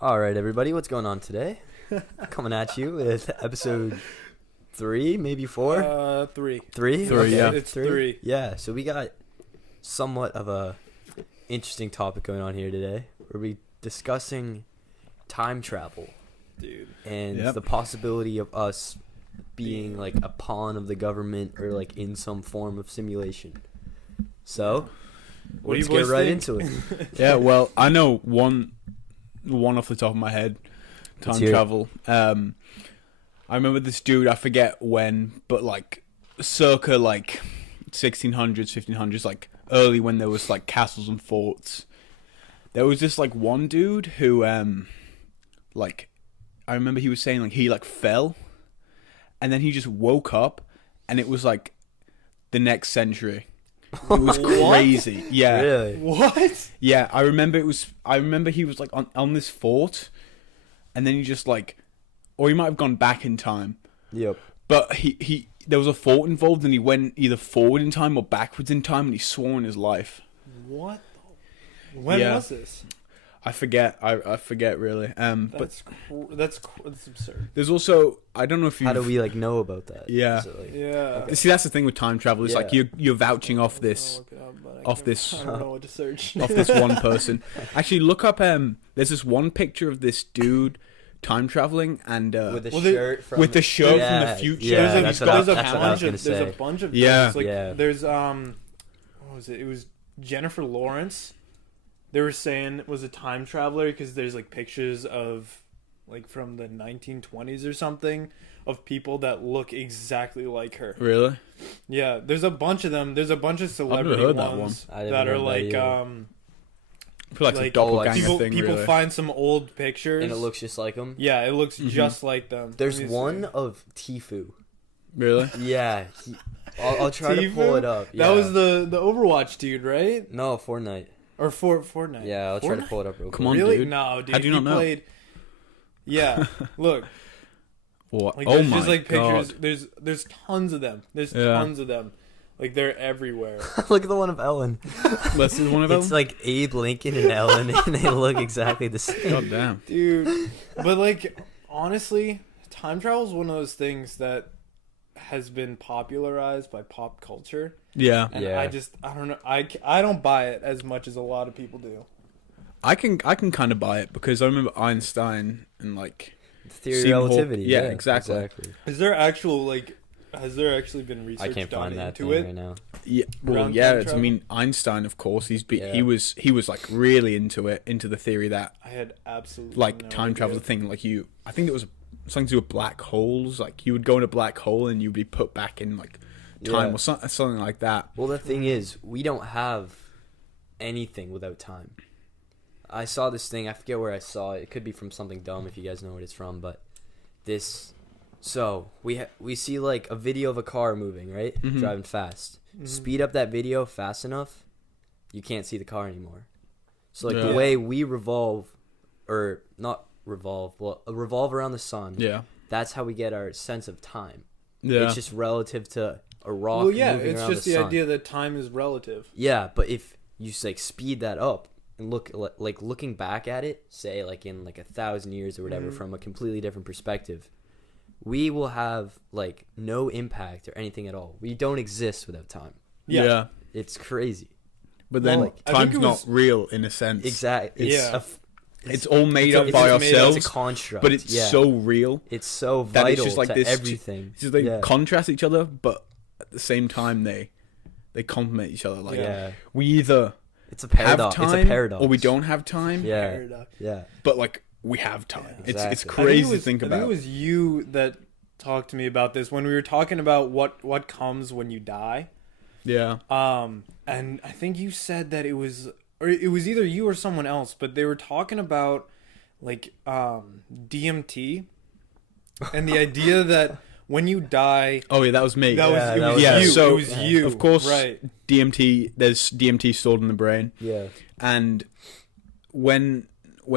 All right, everybody, what's going on today? Coming at you with episode 3, maybe 4? 3. 3? Three, Okay, yeah. It's 3. Yeah, so we got somewhat of a interesting topic going on here today. We'll be discussing time travel Dude. and Yep. the possibility of us being like a pawn of the government or like in some form of simulation. So, What do let's you get boys right think? into it. Yeah, well, I know one off the top of my head. Time Let's hear it. travel. I remember this dude. I forget when, but like circa like 1600s, 1500s, like early when there was like castles and forts. There was this like one dude who like I remember he was saying like he like fell, and then he just woke up, and it was like the next century. It was What? crazy. Yeah. Really? What? Yeah, I remember he was like on this fort, and then he just like, or he might have gone back in time, Yep. but he there was a fort involved, and he went either forward in time or backwards in time, and he swore on his life. What? When Yeah. was this? I forget. I forget really. But That's absurd. there's also, I don't know if you. How do we like know about that? Yeah. Is it, like- Yeah. See, that's the thing with time travel. It's like Yeah. you're vouching off this. I'll look it up, but I off can't- this- I don't know what to search. Off this one person. Actually, look up. There's this one picture of this dude time traveling, and with the Well, shirt from with the shirt from Yeah, the future. Yeah, there's that's a, what I- there's a that's what I was bunch gonna of there's say. a bunch of Yeah. those. Like Yeah. there's what was it? It was Jennifer Lawrence. They were saying was a time traveler because there's like pictures of like from the 1920s or something of people that look exactly like her. Really? Yeah, there's a bunch of them. There's a bunch of celebrity heard that ones one. I didn't that know are that like either. I feel like it's a Like, doppelganger people thing. people really. find some old pictures and it looks just like him. yeah, it looks Mhm. just like them. There's Let me one see. of Tifu. Really? Yeah, I'll try to pull Tifu? it up. That Yeah. was the Overwatch dude, right? No, Fortnite. Or Fortnite. Yeah, I'll try to Fortnite? pull it up real quick. Come on, really? dude. No, dude. How do you he not know? Played... Yeah, look. What? Like, Oh there's my just like god! pictures. There's tons of them. There's Yeah. tons of them. Like they're everywhere. Look at the one of Ellen. This is one of them. It's like Abe Lincoln and Ellen, and they look exactly the same. God damn. Dude, but like honestly, time travel is one of those things that has been popularized by pop culture, Yeah, and Yeah. I don't know, I don't buy it as much as a lot of people do. I can kind of buy it because I remember Einstein and like. Theory of Seen relativity. Hawk- yeah, exactly. Is there actual like has there actually been research I can't done find that into thing it? right now. Yeah, well, Around yeah. time It's, I travel? mean, Einstein, of course, Yeah. he was like really into the theory that I had absolutely like no time travel idea. thing. Like I think it was something to do with black holes. Like you would go in a black hole and you'd be put back in like time Yeah. or something like that. Well, the thing is, we don't have anything without time. I saw this thing. I forget where I saw it. It could be from something dumb if you guys know what it's from. But this, so we see like a video of a car moving, right, Mhm. driving fast. Mhm. Speed up that video fast enough, you can't see the car anymore. So like Yeah. the way we revolve, or not revolve, well, revolve around the sun. Yeah, That's how we get our sense of time. yeah, It's just relative to a rock Well, yeah, moving it's around just the the sun. idea that time is relative. Yeah, but if you like speed that up and look like looking back at it, say like in like 1,000 years or whatever, Mhm. from a completely different perspective, we will have like no impact or anything at all. We don't exist without time. yeah. Yeah. It's crazy. But then Well, I think time's it not was- real in a sense. Exactly. Yeah. It's all made up it's by just made up. ourselves, It's a construct. but it's yeah. so real. It's so that vital it's just like to this- everything. It's just they Yeah. contrast each other, but at the same time they complement each other. Like Yeah. we either It's a have paradox. time It's a paradox. or we don't have time. Yeah. Paradox. Yeah. But like we have time. Yeah, It's exactly. crazy to think I think about. it was you that talked to me about this when we were talking about what comes when you die. Yeah. And I think you said that it was either you or someone else, but they were talking about like DMT and the idea that when you die, Oh yeah, that was me. that was Yeah, it that was was yeah, you. so, it was you. of course, right? DMT. There's DMT stored in the brain, Yeah. and when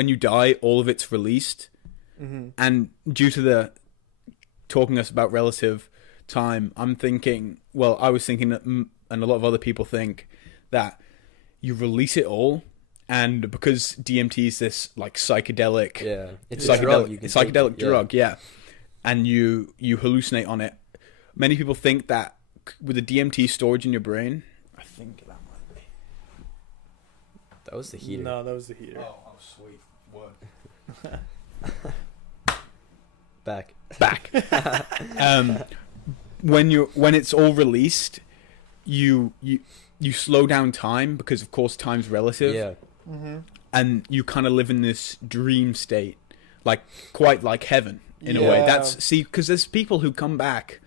you die, all of it's released. Mm-hmm. And due to the talking us about relative time, I'm thinking. Well, I was thinking that, and a lot of other people think that you release it all, and because DMT is this like psychedelic, Yeah, it's a drug. You can psychedelic take, drug, yeah, and you hallucinate on it. Many people think that with the DMT storage in your brain, I think that might be. That was the heater. No, that was the heater. Oh, sweet word. Back. When it's all released, you slow down time because of course time's relative. Yeah. Mm-hmm. And you kind of live in this dream state, like quite like heaven in a way. That's because there's people who come back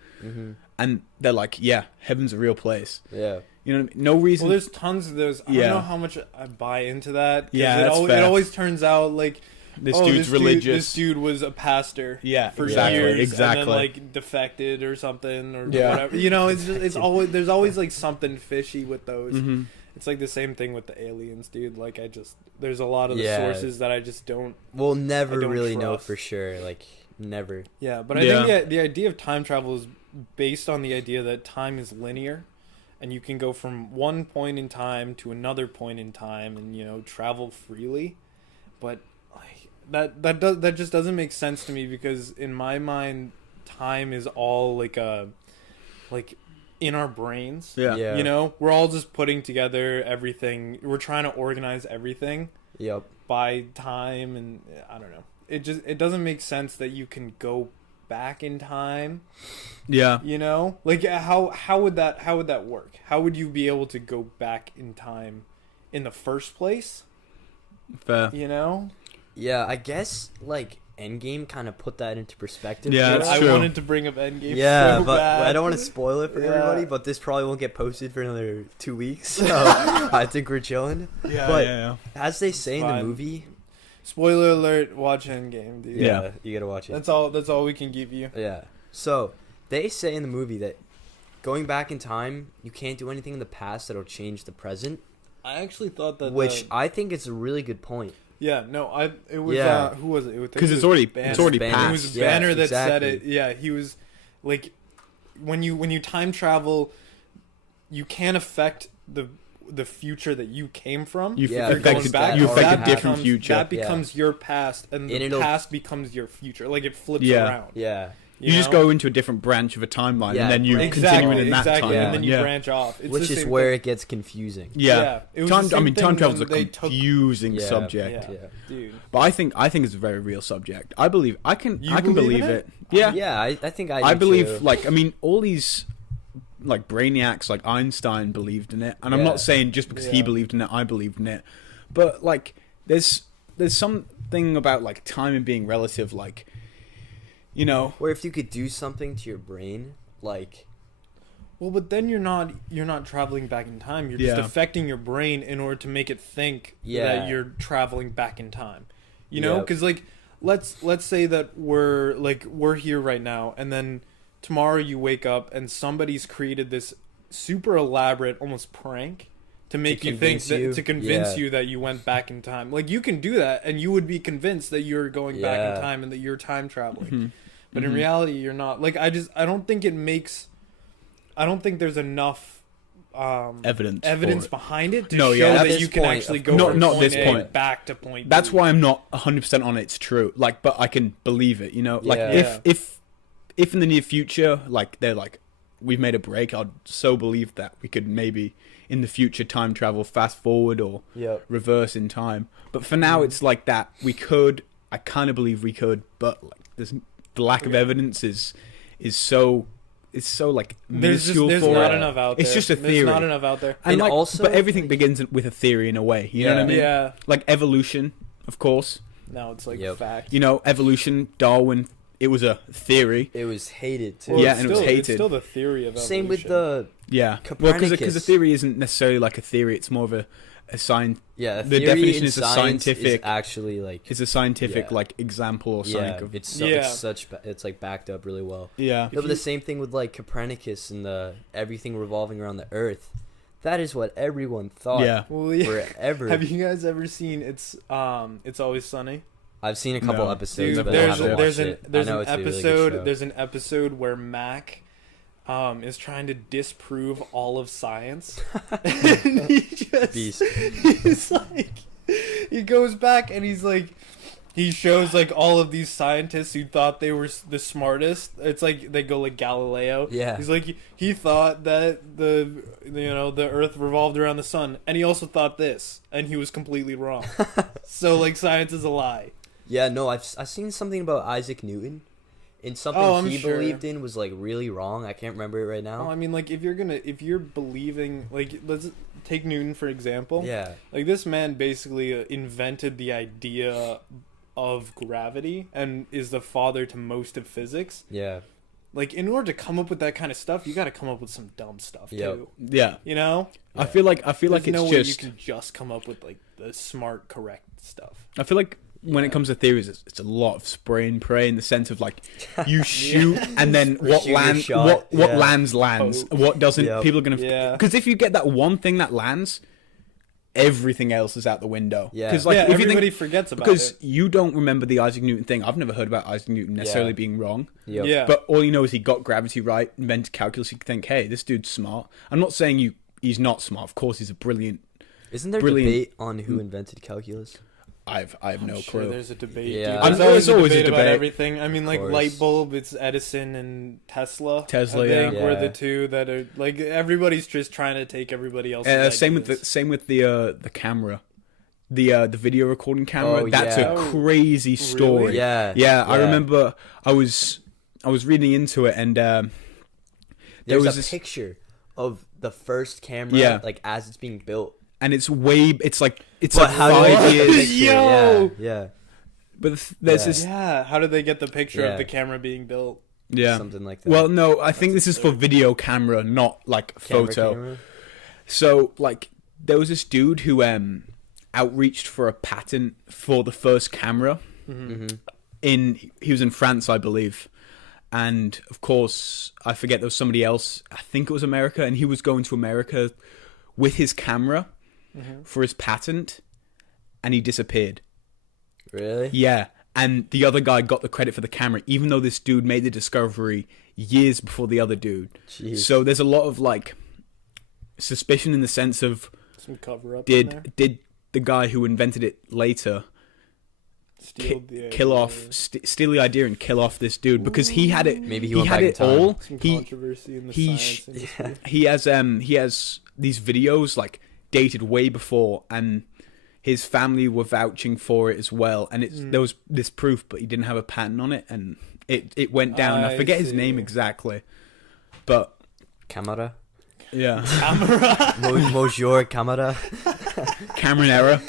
and they're like, yeah, heaven's a real place. Yeah. You know what I mean? No reason. Well, there's tons of those. I don't know how much I buy into that. Yeah, it fair. always turns out like This dude's religious. This dude was a pastor. Yeah, for exactly, years, exactly. and then like defected or something or Yeah. whatever. You know, it's always there's always like something fishy with those. Mm-hmm. It's like the same thing with the aliens, dude. Like there's a lot of the Yeah. sources that I just don't. We'll never I don't really know trust. for sure. Like, never. Yeah, but I Yeah. think the idea of time travel is based on the idea that time is linear, and you can go from one point in time to another point in time, and travel freely. But like that just doesn't make sense to me, because in my mind, time is all like in our brains. Yeah. Yeah. We're all just putting together everything. We're trying to organize everything Yep. by time, and I don't know. It doesn't make sense that you can go back in time. Yeah. Like how would that work? How would you be able to go back in time in the first place? Fair. Yeah, I guess, like, Endgame kind of put that into perspective. Yeah, for that's us. true. I wanted to bring up Endgame. Yeah, so but bad. I don't want to spoil it for Yeah. everybody, but this probably won't get posted for another 2 weeks, so I think we're chilling. Yeah. But yeah. as they say in the fine. movie... Spoiler alert! Watch Endgame, dude. Yeah. You gotta watch it. That's all we can give you. Yeah. So, they say in the movie that going back in time, you can't do anything in the past that'll change the present, I actually thought that. which I think is a really good point. Yeah. No. It was. Yeah. Who was it? Because it's already Banner. passed. It was Yeah, Banner that said exactly. it. Yeah. He was like, when you time travel, you can't affect the future that you came from. You Yeah, You're affect going back. you affect That a different becomes- future. That becomes your past, and the it'll- past becomes your future. Like it flips Yeah. around. Yeah. You just know? go into a different branch of a timeline, Yeah, and then you branch continue off. in that exactly, timeline. and then you yeah. branch off. It's Which the is same where thing. it gets confusing. Yeah. It was Time. the I same mean, thing time travel's a when they took- confusing Yeah. subject. Yeah. Yeah. Dude. But I think it's a very real subject. I can You believe believe in it. it? Yeah. Yeah, I think I do I believe too. like I mean all these like brainiacs like Einstein believed in it, and I'm Yeah. not saying just because he Yeah. believed in it I believed in it, but like there's something about like time and being relative, like Where if you could do something to your brain, like... Well, but then you're not traveling back in time. You're just Yeah. affecting your brain in order to make it think Yeah. that you're traveling back in time. You know, Yep. because like let's say that we're here right now, and then tomorrow you wake up and somebody's created this super elaborate, almost prank to make you think convince that you? to convince Yeah. you that you went back in time. Like you can do that, and you would be convinced that you're going back Yeah. in time and that you're time traveling. Mhm. But in Mhm. reality, you're not. Like I don't think there's enough evidence evidence for it. behind it to No, show yeah. At that this you can point, actually of go course. from Not point this A point. back to point That's B. why I'm not 100% on it's true. Like, but I can believe it. Like Yeah. if in the near future, like they're like, we've made a break, I'd so believe that we could maybe in the future time travel, fast forward or Yep. reverse in time. But for now, it's like that. We could. I kind of believe we could, but like, the lack of evidence is so. It's so like there's minuscule not for it. enough out there. It's just a There's theory. not enough out there. And And like, also, but everything like- begins with a theory in a way. You know what I mean? Yeah. Like evolution, of course. Now it's like Yep. fact. Evolution, Darwin. It was a theory. It was hated, too. Well, Yeah, it's and it was still- It's hated. still the theory of evolution. Same with the... Yeah. Well, because a Copernicus. theory isn't necessarily like a theory. It's more of a sign. Yeah, The theory definition in is a science scientific- is actually, like... It's a scientific Yeah. like example or something. Yeah, Of, it's Yeah. it's like backed up really well. yeah. No, but the same thing with like Copernicus and the everything revolving around the Earth. That is what everyone thought Yeah. Well, yeah. forever. Have you guys ever seen It's Always Sunny? I've seen a couple No. episodes, Dude, but I haven't watched there's it. an I know it's a really good episode show. there's an episode where Mac is trying to disprove all of science. And he just Beast. he's like he goes back and he's like, he shows like all of these scientists who thought they were the smartest. It's like they go like Galileo. Yeah. He's like, he thought that the Earth revolved around the sun, and he also thought this, and he was completely wrong. So like science is a lie. Yeah, no, I've seen something about Isaac Newton, and something he sure. believed in was like really wrong. I can't remember it right now. Oh, I mean, like if you're believing, like let's take Newton for example. Yeah. Like this man basically invented the idea of gravity and is the father to most of physics. Yeah. Like in order to come up with that kind of stuff, you got to come up with some dumb stuff too. Yeah. You know? I feel like There's it's no way just. you can just come up with like the smart, correct stuff. I feel like when it comes to theories, it's a lot of spray and pray in the sense of like you shoot and then what Shoot your lands, shot, what yeah. lands, Hope. what doesn't. Yep. People are gonna Yeah. because if you get that one thing that lands, everything else is out the window. Yeah. Because like yeah, if you everybody think forgets about because it. you don't remember the Isaac Newton thing. I've never heard about Isaac Newton necessarily Yeah. being wrong. Yep. Yeah. But all you know is he got gravity right, invented calculus. You think, hey, this dude's smart. I'm not saying he's not smart. Of course, he's a brilliant. Isn't there Brilliant. debate on who invented calculus? I have I'm no sure clue. there's a debate. Yeah. Dude. There's There's always always a a debate about debate. everything. I mean, like course. light bulb, it's Edison and Tesla. Tesla, I think, yeah. were Yeah. the two that are like everybody's just trying to take everybody else's. Same with ideas. the camera, the video recording camera. Oh, That's yeah. a Oh, crazy story. really? Yeah. I remember I was reading into it and there There's was a this, picture of the first camera, Yeah. like as it's being built. and it's like But like how do they 5 get the years. picture? Yo! Yeah. But there's Yeah. this Yeah, how did they get the picture Yeah. of the camera being built? yeah. Something like that. Well, no, I think That's this is for absurd. video camera, not like photo. Camera? So, like, there was this dude who outreached for a patent for the first camera. Mm-hmm. He was in France, I believe, and of course, I forget there was somebody else. I think it was America, and he was going to America with his camera for his patent, and he disappeared. Really? Yeah, and the other guy got the credit for the camera, even though this dude made the discovery years before the other dude. Jeez. So there's a lot of like suspicion in the sense of Some cover up. in there. did the guy who invented it later Steal the kill idea. off steal the idea and kill off this dude because he had it. Maybe he He went had back in it time. all. Some He controversy in the he science industry. he has these videos like dated way before, and his family were vouching for it as well. And there was this proof, but he didn't have a patent on it, and it went down. I I forget his see. name exactly, but Camera? yeah, Camera. Monsieur camera? Cameron error.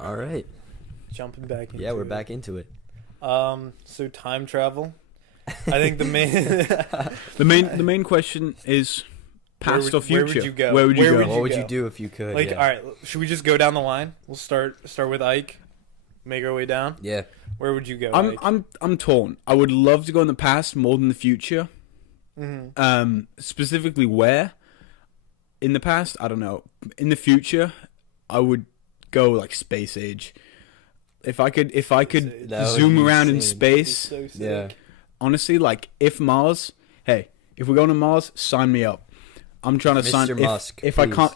All right. Jumping back into Yeah, we're it. back into it. So time travel. I think the main The main question is past or future. Where would you go? Where would you Where go? would What would you go? do if you could? like, yeah. all right, should we just go down the line? We'll start with Ike, make our way down. Yeah. Where would you go? Ike? I'm torn. I would love to go in the past more than the future. Specifically where? In the past, I don't know. In the future, I would go like space age. If I could That would zoom be around in insane. space, So sick. Yeah. honestly, like if Mars, hey, if we're going to Mars, sign me up. I'm trying to sign. Mr. If, Musk, if I please. can't,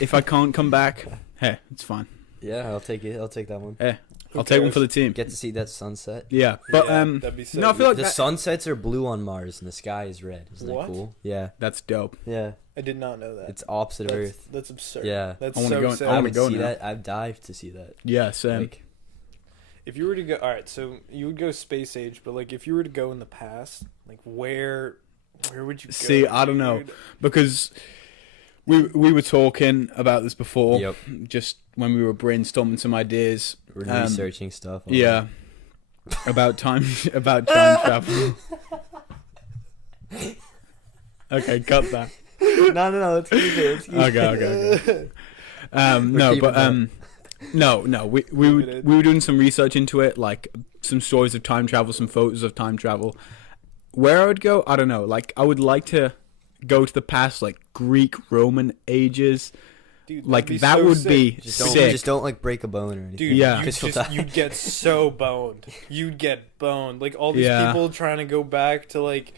if I can't come back, hey, it's fine. Yeah, I'll take it. I'll take that one. Hey, Who I'll take one cares? for the team. Get to see that sunset. Yeah, but Yeah, that'd be so no, I feel like The that, sunsets are blue on Mars and the sky is red. Isn't What? that cool? Yeah. that's dope. Yeah. I did not know that. It's opposite of that's, Earth. that's absurd. Yeah. That's I wanna so go- sick. I I wanna would go see now. that. I'd dive to see that. Yeah, same. Like, If you were to go, all right, so you would go space age, but like if you were to go in the past, like where would you go? See, I don't know. dude? Because we were talking about this before, Yep. just when we were brainstorming some ideas. we're researching stuff. Yeah, about time travel. Okay, cut that. No. Let's keep it. Let's keep Okay. We're No, keeping but that. no. We were doing some research into it, like some stories of time travel, some photos of time travel. Where I would go, I don't know. Like I would like to go to the past, like Greek, Roman ages. Dude, that'd Like be that so would sick. be Just sick. don't like break a bone or anything. Dude, Yeah. yeah, you'd get so boned. You'd get boned. Like all these Yeah. people trying to go back to like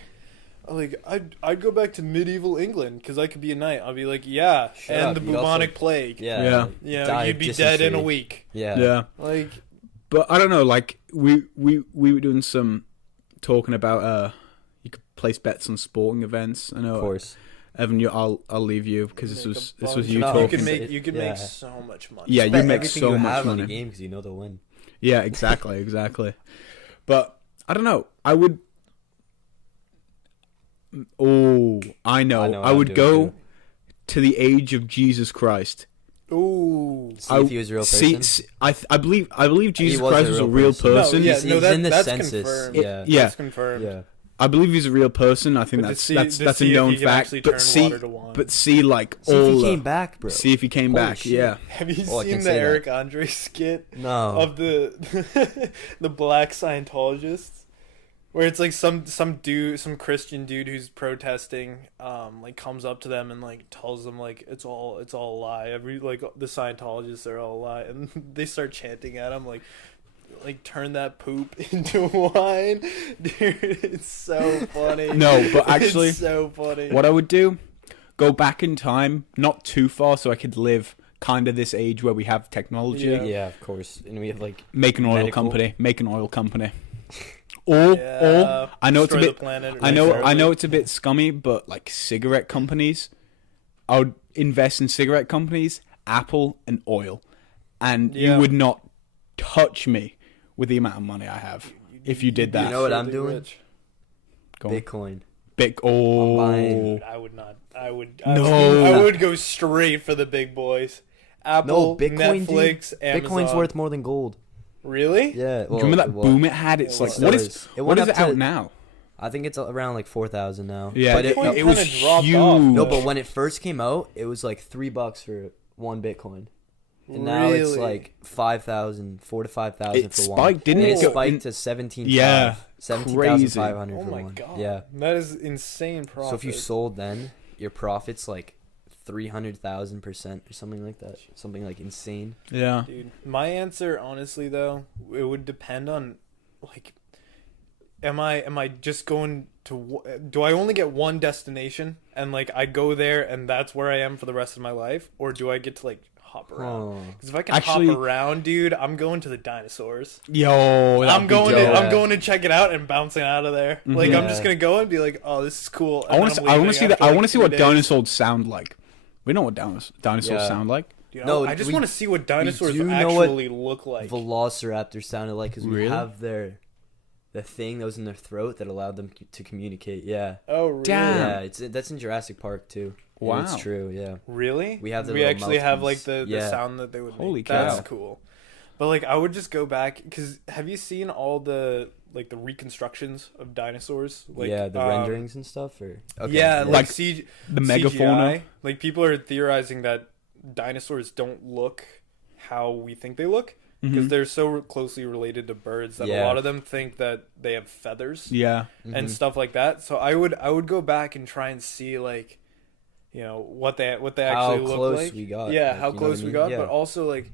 Like I'd go back to medieval England because I could be a knight. I'll be like, yeah, Shut and up, the you'd also- bubonic plague. Yeah. Yeah. You know, Die you'd of be dead in a dysentery. week. Yeah. Yeah. Like, But I don't know, like we were doing some talking about you could place bets on sporting events. I know, Of course. Evan, I'll leave you because this make was a bunch. you No, talking. you could Yeah. make so much money. Yeah, you Bet make everything so you much have on money. the game because you know they'll win. Yeah, exactly. But I don't know. I would. Oh, I know. I know what I I'm would doing go too. to the age of Jesus Christ. Ooh. See if he was a real person. I believe Jesus was a Christ was a real real person. person. No, yeah, He's no, that, in the that's census. confirmed. Yeah. Yeah. That's confirmed. Yeah. I believe he's a real person. I think But to that's see- that's to that's a see if known he can fact. actually But turn see, water to wine. but see, like See all if he the- came back, bro. see if he came Holy back. shit. Yeah. Have you Oh, I seen can the say that. Eric Andre skit No. of the the black Scientologists? Where it's like some Christian dude who's protesting, like comes up to them and like tells them like it's all a lie. Like the Scientologists are all a lie, and they start chanting at him like turn that poop into wine, dude. It's so funny. No, but actually, it's so funny. what I would do, go back in time, not too far, so I could live kind of this age where we have technology. Yeah. Yeah, of course. And we have like Make an oil Medical. company. Or I know it's a Destroy bit the planet I know entirely. it's a bit scummy, but like cigarette companies, I would invest in cigarette companies, Apple and oil. And Yeah. you would not touch me with the amount of money I have if you did that. You know what I'm Filthy doing? rich. Go on. Bitcoin. Oh. buying- Dude, I would not. No. I would go straight for the big boys. Apple, No, Bitcoin, Netflix, dude. Amazon. Bitcoin's worth more than gold. Really? Yeah. Do you remember that boom it had? It's it like was. what It is was. It what went is up it out to- now? I think it's around like 4,000 now. Yeah, But Bitcoin it was kinda dropped huge. off, no, though. but when it first came out, it was like $3 for one Bitcoin. And now it's Really? like 5,000, 4 to 5,000 It for one. spiked, didn't And it? it Go- spiked to 17,500. Yeah, 17,500 Oh for my one. god. Yeah. That is insane profit. So if you sold then, your profit's like 300,000% or something like that. Something like insane. Yeah. Dude, my answer honestly though, it would depend on like am I just going to do I only get one destination and like I go there and that's where I am for the rest of my life, or do I get to like hop around? Oh. Because if I can Actually- hop around, dude, I'm going to the dinosaurs. Yo, I'm going dope. to I'm going to check it out and bouncing out of there. Like I'm just Yeah. gonna go and be like, oh, this is cool. I want to see that. I want to see what dinosaurs. dinosaurs sound like. We know what dinosaurs Yeah. sound like. No, I just we- want to see what dinosaurs do know what actually look like. Velociraptors sounded like because we Really? have the thing that was in their throat that allowed them to communicate. Yeah. Oh, really? Damn. Yeah, that's in Jurassic Park too. And Wow. It's true, yeah. Really? We have the we little actually have like mouthpiece. the Yeah. sound that they would Holy make. That's cow. cool. But like I would just go back because have you seen all the like the reconstructions of dinosaurs? Like yeah, the renderings and stuff or Yeah, Like like CG, The CGI. megafauna. Like people are theorizing that dinosaurs don't look how we think they look because Mhm. they're so closely related to birds that a Yeah. lot of them think that they have feathers Yeah. and Mhm. stuff like that. So I would go back and try and see like, you know, what they How actually look close like. we got. Yeah, like, how you know close what I we mean? got, Yeah. but also like,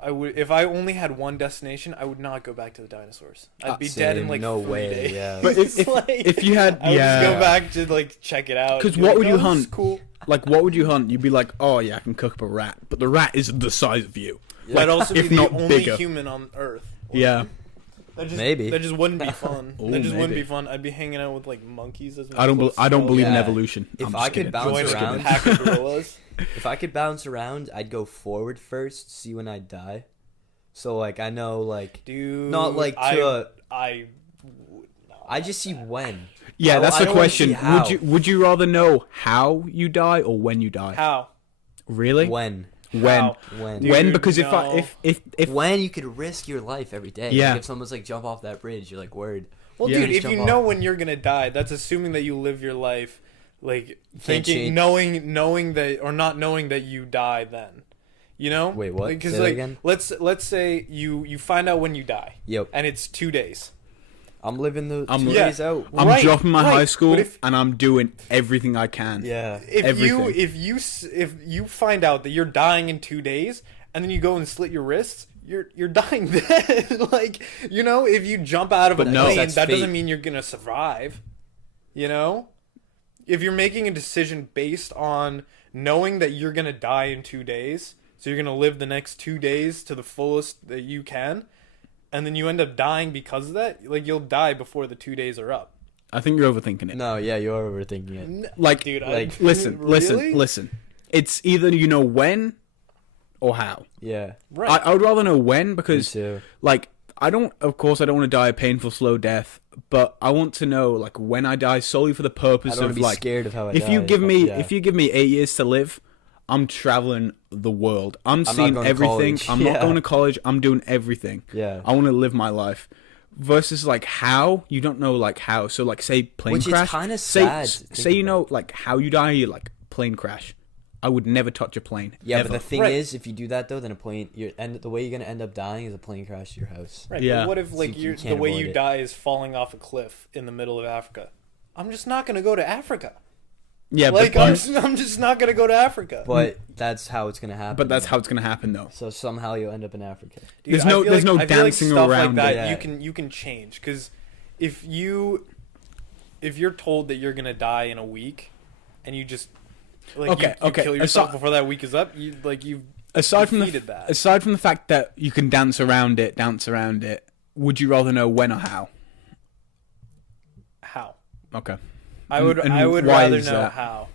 I would if I only had one destination, I would not go back to the dinosaurs. I'd be dead in Same, like no 3 way, days. yeah. But if Like, if you had I would just yeah, go back to like check it out. 'Cause and be what like, would you "Oh, this is hunt? Cool. like what would you hunt? You'd be like, oh yeah, I can cook up a rat, but the rat is the size of you. I'd also be if the not only bigger. human on Earth. Yeah. That just, Maybe. that just wouldn't be fun. Ooh, That just wouldn't maybe. be fun. I'd be hanging out with like monkeys. As my I don't closest believe in Yeah. evolution. If I'm I just could kidding. bounce Join a around- pack of gorillas. If I could bounce around, I'd go forward first, see when I die. So like I know like Dude, not like to I I just see when. Yeah, that's I the don't wanna question. see how. Would you rather know how you die or when you die? how Really? When. When? How? When. Dude, When? Because no. if When you could risk your life every day. Yeah. Like if someone's like jump off that bridge, you're like word. Well, Yeah. dude, if Jump you off. know when you're gonna die, that's assuming that you live your life like thinking, change. knowing that, or not knowing that you die. Then, you know. Wait, what? Because Say that like, again? let's say you find out when you die, Yep. and it's 2 days. I'm living the I'm- 2 Yeah. days out. I'm Right, dropping my right, high school but if- and I'm doing everything I can. Yeah. Everything. If you find out that you're dying in 2 days, and then you go and slit your wrists, you're dying then. Like, you know, if you jump out of But a no. plane, That's that doesn't fate. mean you're gonna survive. You know? If you're making a decision based on knowing that you're going to die in 2 days, so you're going to live the next 2 days to the fullest that you can, and then you end up dying because of that, like, you'll die before the 2 days are up. I think you're overthinking it. No, yeah, you're overthinking it. Like, Dude, like, listen, really? listen. It's either you know when or how. Yeah, Right. I would rather know when me because, too. like, of course, I don't want to die a painful, slow death, but I want to know, like, when I die solely for the I purpose don't want of, to be like, scared of how I if die. you give me, Yeah. if you give me 8 years to live, I'm traveling the world. I'm not seeing going to everything. college. I'm Yeah. not going to college. I'm doing everything. Yeah. I want to live my life. Versus, like, how you don't know, like, how. So, like, say plane Which is crash. kinda say sad to think say you know, about. like, how you die. You like plane crash. I would never touch a plane. Yeah, ever. but the thing Right. is, if you do that though, then the way you're gonna end up dying is a plane crash to your house. Right, Yeah. but what if, So like, you the can't way avoid you it. die is falling off a cliff in the middle of Africa? I'm just not going to go to Africa. Yeah, Like, but, I'm just not going to go to Africa. But that's how it's gonna happen. but that's though. how it's gonna happen, though. So somehow you'll end up in Africa. Dude, There's I no- feel there's no I feel dancing stuff around like that. it. Yeah. You can change, because if you're told that you're gonna die in a week, and you just like Okay, you okay, kill yourself aside- before that week is up, you've Aside from defeated that. aside from the fact that you can dance around it, would you rather know when or how? How? Okay. I would And I would why rather is know that? how,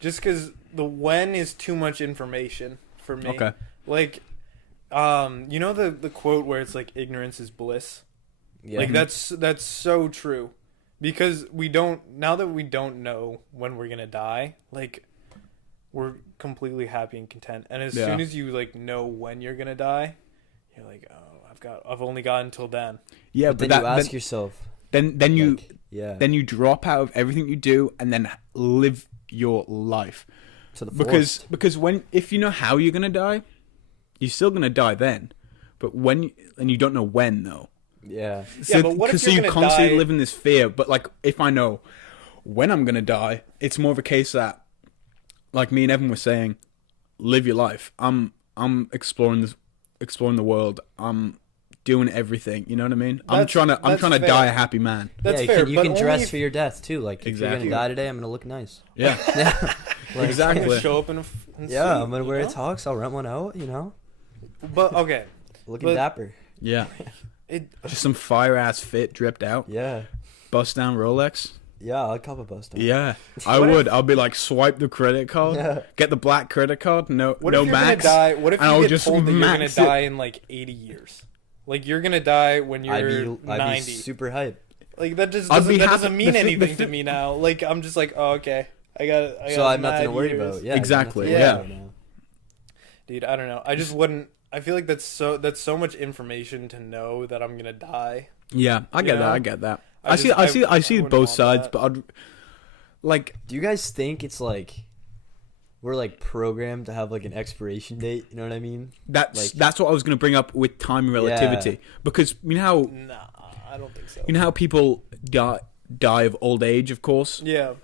just because the when is too much information for me. Okay. Like, you know the quote where it's like ignorance is bliss. Yeah. Like that's so true, because now that we don't know when we're gonna die, like, we're completely happy and content. And as Yeah. soon as you, like, know when you're gonna die, you're like, oh, I've only got until then. Yeah, but then but you ask yourself. then you like, yeah. then you drop out of everything you do and then live your life. to the Because fullest. if you know how you're gonna die, you're still gonna die then. But and you don't know when though. Yeah. Yeah, but what if so you're you gonna constantly die- live in this fear. But like, if I know when I'm gonna die, it's more of a case that, like me and Evan were saying, live your life. I'm exploring the world. I'm doing everything. You know what I mean? I'm That's trying to fair. die a happy man. That's yeah, fair. You but can only dress if- for your death too. Like, if you're Exactly. gonna die today, I'm gonna look nice. Yeah, Yeah. Like, I'm exactly. gonna show up in a Yeah, suit, I'm gonna you wear a know? tux. I'll rent one out. You know, But okay, looking But- dapper. Yeah, it just some fire ass fit, dripped out, Yeah. bust down Rolex. Yeah, I'll cop a bust. down. Yeah, I What if- would. I'll be like, swipe the credit card, Yeah. get the black credit card. No, what no if you're max. gonna die? What if and I'll you get just told that you're gonna max it. die in like 80 years? Like, you're gonna die when you're I'd be 90. super hype. Like, that just I'd be doesn't, that happy- doesn't mean the thi- the anything thi- to me now. Like, I'm just like, oh, okay, I got. So I have nothing to mad worry years. about. Yeah. Exactly, I have nothing to yeah. worry about now. Dude, I don't know. I just wouldn't. I feel like that's so much information to know that I'm gonna die. Yeah, I get You that. know? I get that. I I see wouldn't both want sides, that. but I'd like. Do you guys think it's like we're like programmed to have like an expiration date? You know what I mean? Like- That's what I was going to bring up with time and relativity, because you know how Nah, I don't think so. people die of old age, of course. Yeah.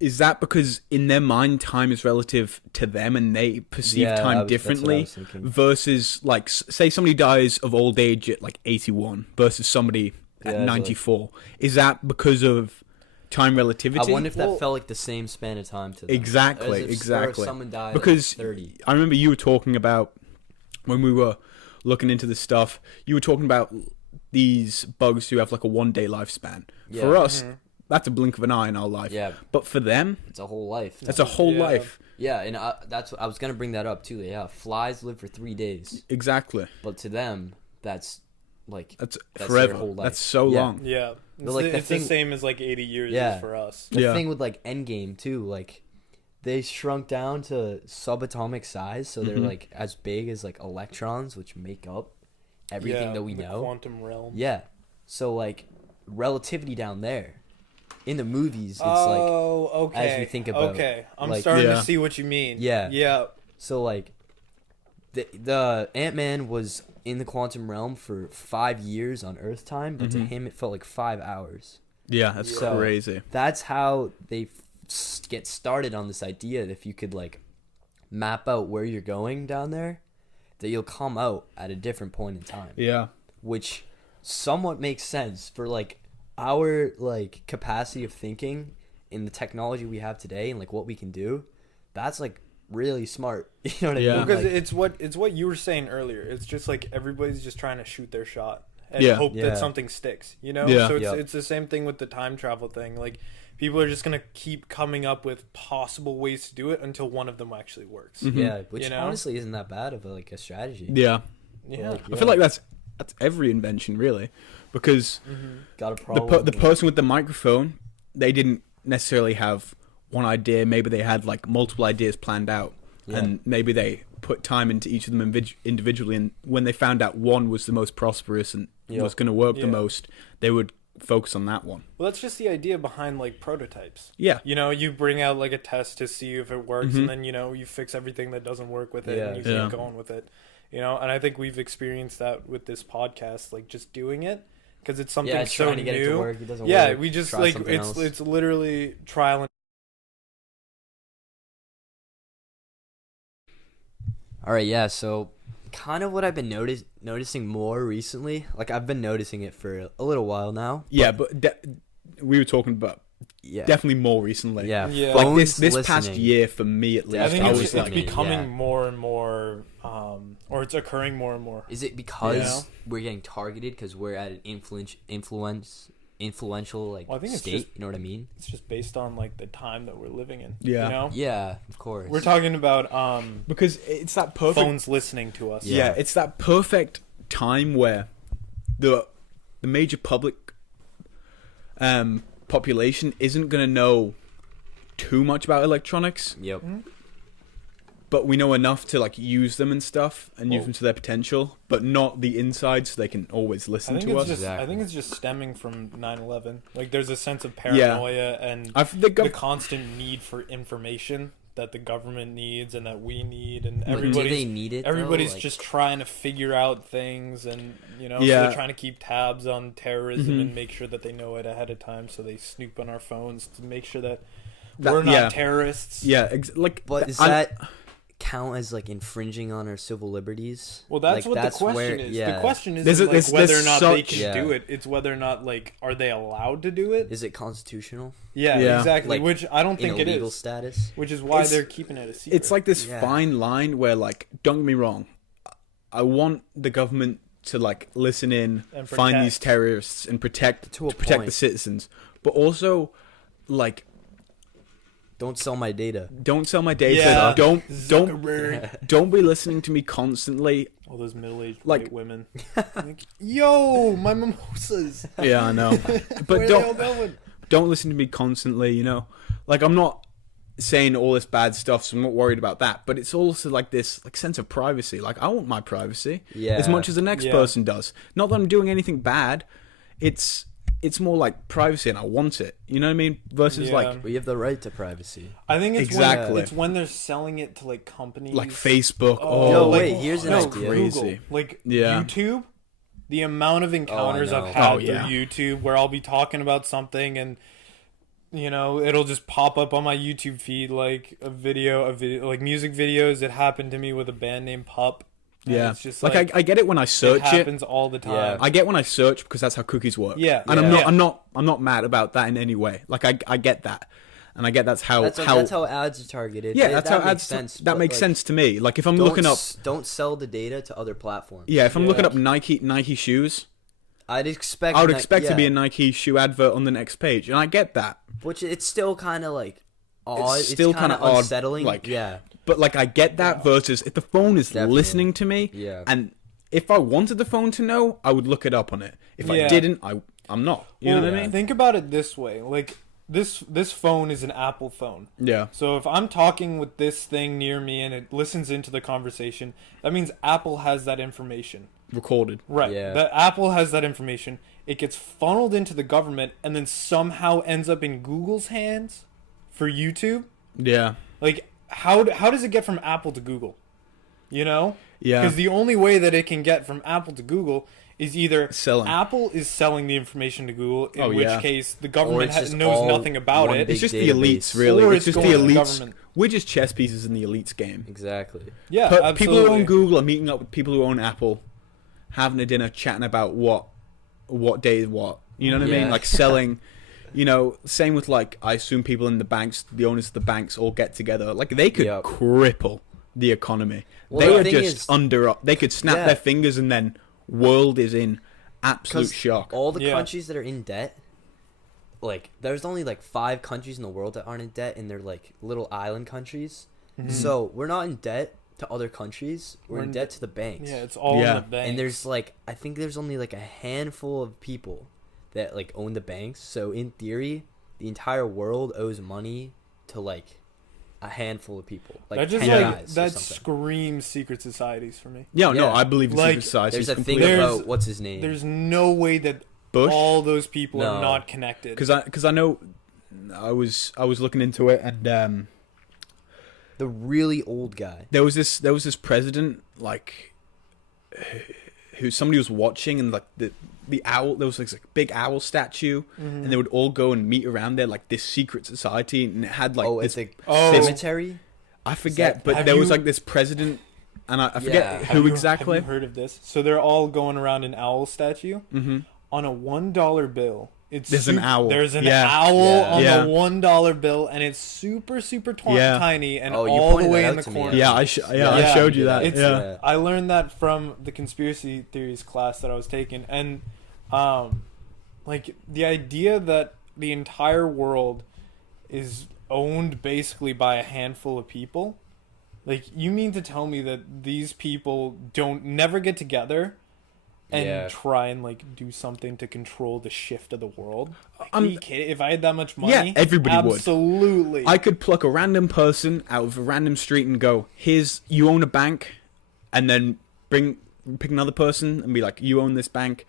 Is that because in their mind time is relative to them and they perceive Yeah, time that's what I differently was thinking. versus like say somebody dies of old age at like 81 versus somebody at Yeah, like- 94? Is that because of time relativity? I wonder if that Well- felt like the same span of time to them. Exactly, As if- or if exactly. someone died Because at 30. I remember you were talking about when we were looking into this stuff. You were talking about these bugs who have like a 1-day lifespan. Yeah. For us, that's a blink of an eye in our life. Yeah, But for them, it's a whole life. that's a whole Yeah. life. Yeah, and that's what I was gonna bring that up too. Yeah, flies live for 3 days, Exactly. but to them, that's like That's their forever. whole life. That's so Yeah. long. Yeah. It's, like, the it's thing- the same as like 80 years Yeah. is for us. the Yeah. thing with like Endgame too. Like they shrunk down to subatomic size, so they're Mhm. like as big as like electrons, which make up everything Yeah, that we the know. Quantum realm. Yeah, so like relativity down there. In the movies, it's like Oh, okay. as we think about, Okay, I'm like- starting Yeah. to see what you mean. Yeah. Yeah. so like the Ant-Man was in the quantum realm for 5 years on Earth time, but to Mhm. him it felt like 5 hours. Yeah, that's So- crazy. That's how they get started on this idea that if you could like map out where you're going down there, that you'll come out at a different point in time, Yeah. which somewhat makes sense for like our like capacity of thinking in the technology we have today and like what we can do, that's like really smart. You know what I Yeah. mean? Because Like, it's what you were saying earlier. It's just like everybody's just trying to shoot their shot and Yeah. hope Yeah. that something sticks. You know. Yeah. So Yep. it's the same thing with the time travel thing. Like people are just gonna keep coming up with possible ways to do it until one of them actually works. Mhm. yeah, which You know? honestly isn't that bad of a strategy. Yeah. Yeah. Like, I feel like that's every invention really, because got a the problem. the person with the microphone, they didn't necessarily have one idea. Maybe they had like multiple ideas planned out, Yeah. and maybe they put time into each of them individually. And when they found out one was the most prosperous and Yep. was going to work Yeah. the most, they would focus on that one. Well, that's just the idea behind like prototypes. Yeah. You know, you bring out like a test to see if it works, Mhm. and then you fix everything that doesn't work with it, Yeah. and you Yeah. keep going with it. And I think we've experienced that with this podcast, like just doing it because it's something yeah, so trying to get it to new. work. It doesn't Yeah, work. we just Try like something else. it's literally trial and. All right, yeah. So, kind of what I've been noticing more recently. Like I've been noticing it for a little while now. Yeah, but we were talking about Yeah, definitely more recently. yeah. Yeah. Like Phones this past listening. year for me at least, I think I Definitely. was it's like, becoming yeah. more and more, or it's occurring more and more. Is it because Yeah. we're getting targeted because we're at an influential like Well, I think it's state? just- You know what I mean? It's just based on like the time that we're living in. Yeah. You know, Yeah, of course. we're talking about because it's that perfect. phones listening to us. Yeah, it's that perfect time where the major public population isn't going to know too much about electronics, Yep. but we know enough to like use them and stuff and use Well- them to their potential, but not the inside, so they can always I listen think to it's us. just I Exactly. think it's just stemming from 9/11. Like there's a sense of paranoia and They the got constant need for information that the government needs and that we need, and But do they everybody's need it? though? everybody's Like, just trying to figure out things, and so Yeah. they're trying to keep tabs on terrorism Mhm. and make sure that they know it ahead of time, so they snoop on our phones to make sure that that- we're not yeah, terrorists. yeah, like. But does I'm- that count as like infringing on our civil liberties? Well, that's Like, what the question where- is. Yeah. The question There's isn't a- there's- whether or there's not they such- can Yeah. do it. It's whether or not like are they allowed to do it. Is it constitutional? Yeah, Yeah. exactly. Like, which I don't In think a it legal is. status? Which is why It's- they're keeping it a secret. It's like this Yeah. fine line where, like, don't get me wrong, I want the government to like listen in, And find protect. these terrorists, and protect To a protect point. the citizens, but also like Don't sell my data. don't sell my data. Yeah. Don't Zuckerberg. don't be listening to me constantly. All those middle-aged Like- white women. Like, yo, my mimosas. Yeah, I know, Where but are they all don't going? don't listen to me constantly. You know, like I'm not saying all this bad stuff, so I'm not worried about that. But it's also like this like sense of privacy. Like I want my privacy Yeah. as much as the next Yeah. person does. Not that I'm doing anything bad. It's more like privacy, and I want it. You know what I mean? Versus Yeah. like We have the right to privacy. I think it's Exactly. when, it's when they're selling it to like companies. Facebook. Oh, Yo, like, wait, here's an no, idea. Crazy. Google. Like Yeah. YouTube, the amount of encounters know. I've had Oh, yeah. through YouTube where I'll be talking about something and it'll just pop up on my YouTube feed like a video like music videos that happened to me with a band named Pup. And Yeah, it's just like I get it when I it search it. happens all the time. Yeah. I get when I search because that's how cookies work. Yeah. and Yeah. I'm not mad about that in any way. Like I get that, and I get that's how That's how ads are targeted. yeah, That- that's that how makes ads sense. that but, makes like, sense to me. Like if I'm don't looking up, don't sell the data to other platforms. yeah, if I'm looking Yeah. up Nike shoes, I'd expect. I would Ni- expect to yeah. be a Nike shoe advert on the next page, and I get that. Which it's still kind of like odd. It's still kind kinda of odd, unsettling. like- yeah, But like I get that Yeah. versus if the phone is Definitely. listening to me, yeah. and if I wanted the phone to know, I would look it up on it. If I Yeah. didn't, I'm not. You know Well, what I mean? Think about it this way. Like this phone is an Apple phone. Yeah. So if I'm talking with this thing near me and it listens into the conversation, that means Apple has that information. Recorded. Right. Yeah. That Apple has that information. It gets funneled into the government and then somehow ends up in Google's hands for YouTube. Yeah. Like how does it get from Apple to Google? You know? Yeah. Because the only way that it can get from Apple to Google is either Selling. Apple is selling the information to Google, in Oh, which yeah. case the Or government it's just knows all nothing about one it. big It's just database. the elites, really. Or It's it's just the going to the elites. government. We're just chess pieces in the elites game. Exactly. Yeah, But people who absolutely. own Google are meeting up with people who own Apple, having a dinner, chatting about what day is what. You know what I Yeah. mean? Like selling You know, same with like, I assume people in the banks, the owners of the banks, all get together. Like they could cripple the economy. Well, They the are thing just is- under. They could snap Yeah. their fingers and then world is in absolute 'Cause shock. all the Yeah. countries that are in debt, like there's only like 5 countries in the world that aren't in debt, and they're like little island countries. Mhm. So we're not in debt to other countries. We're We're in in debt to the banks. Yeah, it's all Yeah. in the bank. And there's like, I think there's only like a handful of people that like own the banks. So in theory, the entire world owes money to like a handful of people. Like that just 10 Yeah. like guys or that something. screams secret societies for me. Yeah, no, Yeah. I believe it's Like, like, size. There's a thing There's- about what's his name. There's no way that Bush. all those people No. are not connected. Because I know I was looking into it, and the really old guy. there was this president, like, who somebody was watching, and like the owl, there was like a big owl statue, Mhm. and they would all go and meet around there, like this secret society, and it had like Oh, this. it's a Oh. cemetery. I forget, that- but have there was you- like this president, and I forget Yeah. Have who you- exactly. Have you heard of this? So they're all going around an owl statue Mm-hmm. on a $1 bill. It's There's an owl. There's an Yeah. owl Yeah. on Yeah. the $1 bill, and it's super Yeah. tiny and Oh, you all the pointed way that in out the to me, corner. Yeah, I Yeah. showed you that. It's- Yeah. I learned that from the conspiracy theories class that I was taking, and like the idea that the entire world is owned basically by a handful of people. Like, you mean to tell me that these people don't never get together and Yeah. try and like do something to control the shift of the world? Like, I'm- are you kidding? If I had that much money, Yeah, everybody would. absolutely. I could pluck a random person out of a random street and go, "Here's, you own a bank," and then pick another person and be like, "You own this bank."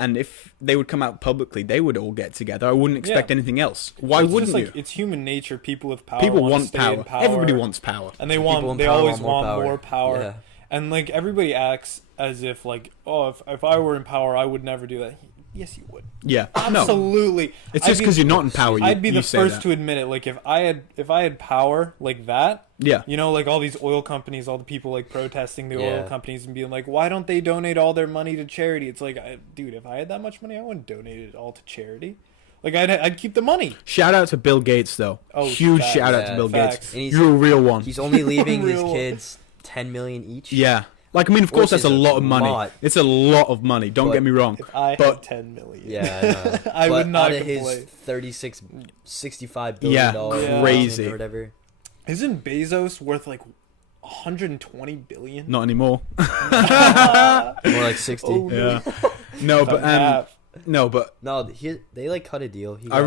And if they would come out publicly, they would all get together. I wouldn't expect Yeah. anything else. Why It's wouldn't just, you? like, it's human nature. People with power People wanna want stay power. in power. Everybody wants power. And they People in they power always want want more more power. Yeah. And like everybody acts as if like, oh, if I were in power, I would never do that. Yes, you would. Yeah, no, Absolutely. it's I'd just be- because you're not in power. I'd be you the say first that. to admit it. Like if I had power like that, Yeah, you know, like all these oil companies, all the people like protesting the oil Yeah. companies and being like, why don't they donate all their money to charity? It's like, dude, if I had that much money, I wouldn't donate it all to charity. Like I'd keep the money. shout out to Bill Gates though. Oh, Huge facts. shout out Yeah, to Bill facts. Gates. And he's- You're a real one. He's only leaving his Real- kids 10 million each. Yeah, like I mean, of course, Which that's a is a lot of money. lot. It's a lot of money. Don't But- get me wrong. If I But- had 10 million, Yeah, I know. I But would not out of his complain. 65 billion Yeah, dollars crazy. or whatever. Isn't Bezos worth like 120 billion? Not anymore. More like 60. Oh, Yeah. No, but half. no, but No, they like cut a deal. He I got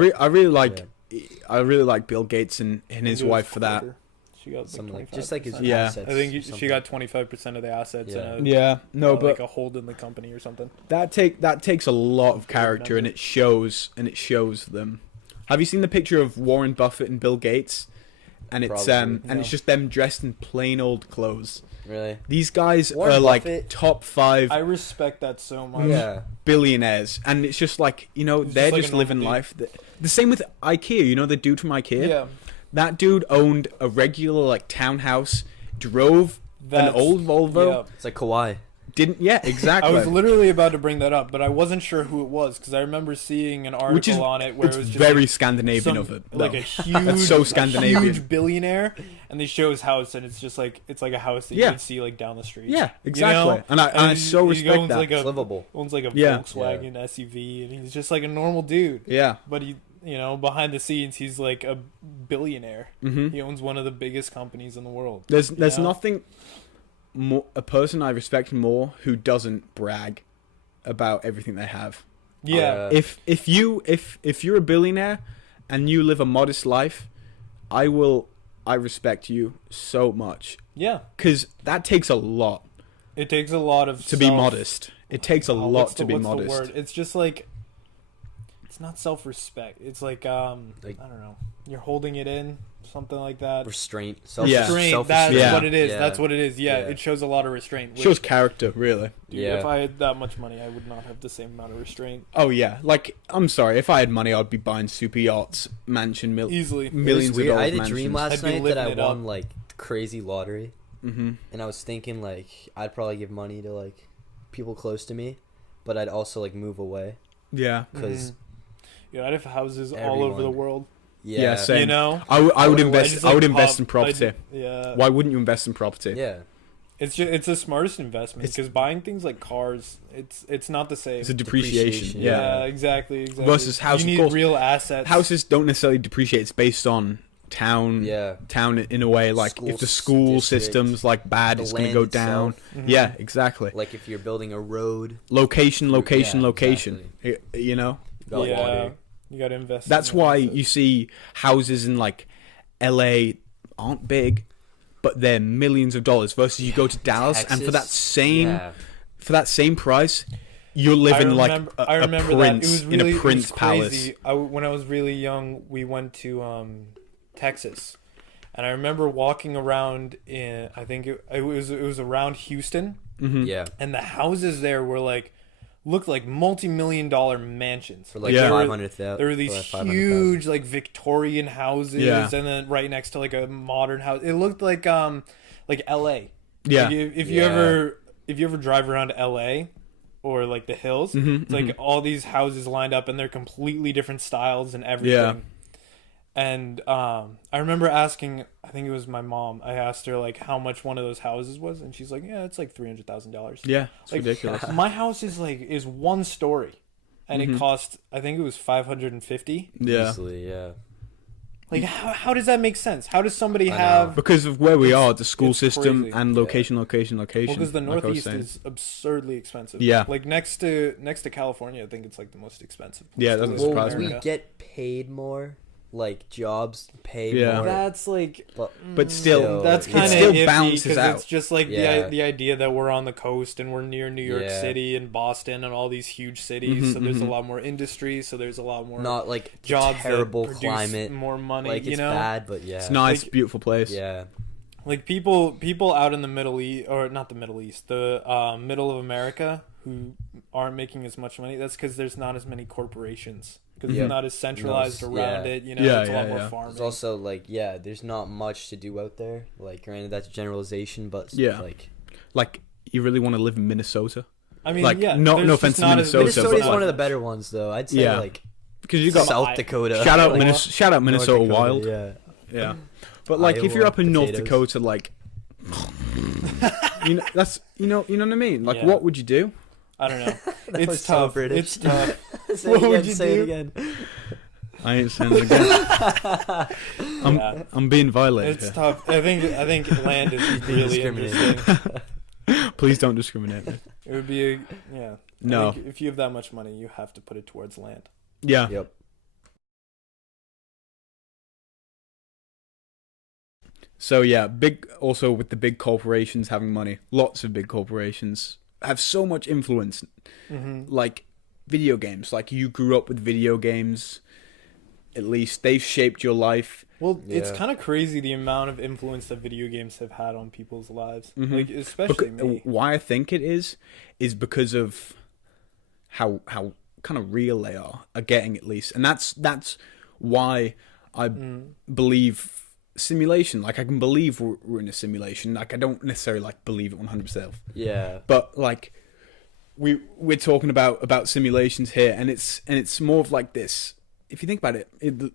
really like Bill Gates and his It was wife for that. quarter. She got something like like just like his 25%. Yeah. assets. I think or she something. got 25% of the assets. Yeah. And Yeah, no, like but a hold in the company or something. that takes a lot of If you character, and remember. it shows them. Have you seen the picture of Warren Buffett and Bill Gates? And it's Probably, and it's just them dressed in plain old clothes. Really? These guys Warren are like Buffett- top 5 I respect that so much. Yeah. billionaires, and it's just like, you know, He's they're just like just a living normal life. The same with IKEA. You know the dude from IKEA? Yeah. That dude owned a regular like townhouse, drove an That's- old Volvo. yeah. It's like Kawhi. Exactly. I was literally about to bring that up, but I wasn't sure who it was because I remember seeing an article Which is on it where it's it was just very like, Scandinavian some- of it. like though. a huge, That's so a Scandinavian. huge billionaire, and they show his house, and it's just like it's like a house that you Yeah. can see like down the street. Yeah, exactly. You know? And I so he respect owns that. like It's a livable. owns like a Yeah. Volkswagen SUV, and he's just like a normal dude. Yeah. But he, you know, behind the scenes, he's like a billionaire. hmm He owns one of the biggest companies in the world. There's know? nothing more a person I respect more who doesn't brag about everything they have. Yeah. If you're a billionaire and you live a modest life, I respect you so much, Yeah. because that takes a lot It takes a lot of to be self- modest. It takes a Oh, lot what's to the- be what's modest. The word? It's just like it's not self-respect. It's like Like- I don't know. You're holding it in, something like that. Restraint. Yeah. Restraint. That's Yeah. what it is. Yeah. That's what it is. Yeah, Yeah. it shows a lot of restraint. Which, Shows character, really. dude, Yeah. if I had that much money, I would not have the same amount of restraint. Oh yeah, like I'm sorry, if I had money, I'd be buying super yachts, Easily. It was millions of weird. dollars. I had a dream last I'd be night that I living it up. won like crazy lottery, Mm-hmm. and I was thinking like I'd probably give money to like people close to me, but I'd also like move away Yeah. because Mhm. I'd have houses all over the Everyone. world. Yeah. same. You know, I would I invest. just, I would like, invest pop- in property. Yeah, Why wouldn't you invest in property? Yeah. it's the smartest investment It's- because buying things like cars, it's not the same. It's a depreciation. Depreciation, Yeah. Yeah, exactly. Versus house, you of need course. real assets. Houses don't necessarily depreciate. It's based on town. Yeah. Town in a way, like School if the school district, system's like bad, the it's going to land go down. itself. Mhm. Yeah, exactly. Like if you're building a road, Location. Yeah, You know, you got Yeah, water. you got to invest. that's in why assets. you see houses in like LA aren't big, but they're millions of dollars. Versus you go to Dallas, and for that Texas, same price, you're living like I a remember prince that. It was in really a prince it was palace. crazy. When I was really young, we went to Texas, and I remember walking around in. I think it was around Houston, Mhm. Yeah. and the houses there were like looked like multi-million-dollar mansions. For like Yeah. 500,000. There were these huge like Victorian houses, Yeah. and then right next to like a modern house. It looked like LA. Yeah. Like, if Yeah. you ever drive around LA or like the hills, Mhm, it's like all these houses lined up and they're completely different styles and everything. Yeah. And I remember asking, I think it was my mom. I asked her like how much one of those houses was, and she's like, "Yeah, it's like $300,000." Yeah, it's Like, ridiculous. My house is one story, and it cost, I think it was 550. Yeah, Easily, yeah. Like how does that make sense? How does somebody I know. have? because of where we It's- are, the school it's system crazy. and Yeah. location. Well, because the like I was Northeast saying. is absurdly expensive. Yeah. Like next to California, I think it's like the most expensive. Yeah, place doesn't to live in surprise me. We America. get paid more. Like jobs pay Yeah. more. That's like, But still, Still, that's it kind of still iffy balances because out. it's just like Yeah. the idea that we're on the coast and we're near New York Yeah. City and Boston and all these huge cities. Mhm, So there's a mhm. lot more industry. So there's a lot more Not like jobs that terrible produce climate. more money. Like you it's know, bad, but yeah. It's a nice, Like- beautiful place. Yeah. like people out in the Middle East, or not the Middle East, the middle of America who aren't making as much money. That's because there's not as many corporations because Yeah. it's not as centralized No, around yeah. it. You know, Yeah, it's a lot yeah, more yeah. farming. There's also like there's not much to do out there. Like granted that's a generalization, but Yeah. like Like you really want to live in Minnesota I mean, like, yeah, no there's offense just to not as- Minnesota, Minnesota but is like- one of the better ones though. I'd say Yeah. like because you got South Dakota. shout out Like, Minnesota, North Wild. Yeah. Yeah, but like if you're Iowa, up in North potatoes. Dakota, like you know what I mean. Like, Yeah. what would you do? I don't know. That It's was so tough. British. It's tough. Say What it would again, you say do? it again. I ain't saying it again. Yeah. I'm being violated It's here. tough. I think land is really Discriminated. interesting. Please don't discriminate me. It would be yeah. I No. think if you have that much money, you have to put it towards land. Yeah. Yep. So yeah, big also with the big corporations having money. Lots of big corporations have so much influence. Mm-hmm. Like video games. Like you grew up with video games. At least they've shaped your life. Well, it's Yeah. kind of crazy the amount of influence that video games have had on people's lives. Mhm. Like especially me. Why I think it is because of how kind of real they are getting at least, and that's why I believe simulation. Like I can believe we're in a simulation. Like I don't necessarily like believe it 100%, Yeah. but like we're talking about simulations here, and it's more of like this. If you think about it,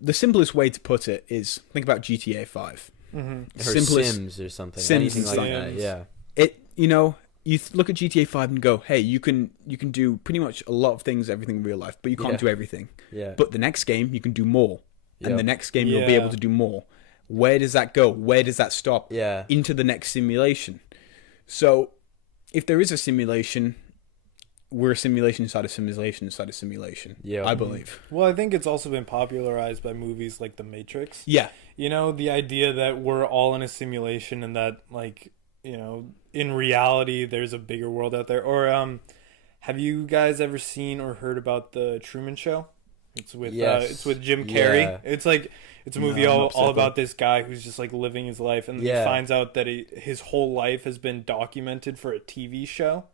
the simplest way to put it is think about GTA 5. Mm-hmm. Or Simplest- Sims or something. Sims Anything and like stuff. that. Yeah. It you look at GTA 5 and go, hey, you can do pretty much a lot of things, everything in real life, but you can't Yeah. do everything. Yeah. But the next game you can do more, and Yep. the next game you'll be Yeah. able to do more. Where does that go? Where does that stop? Yeah. Into the next simulation. So if there is a simulation, we're a simulation inside a simulation inside a simulation. Yeah. I believe. Well, I think it's also been popularized by movies like The Matrix. Yeah. You know, the idea that we're all in a simulation and that, like, you know, in reality, there's a bigger world out there. Or, have you guys ever seen or heard about The Truman Show? It's with Yes. Jim Carrey. Yeah. It's a movie No, I'm all upset about this guy who's just like living his life, and then Yeah. he finds out that his whole life has been documented for a TV show.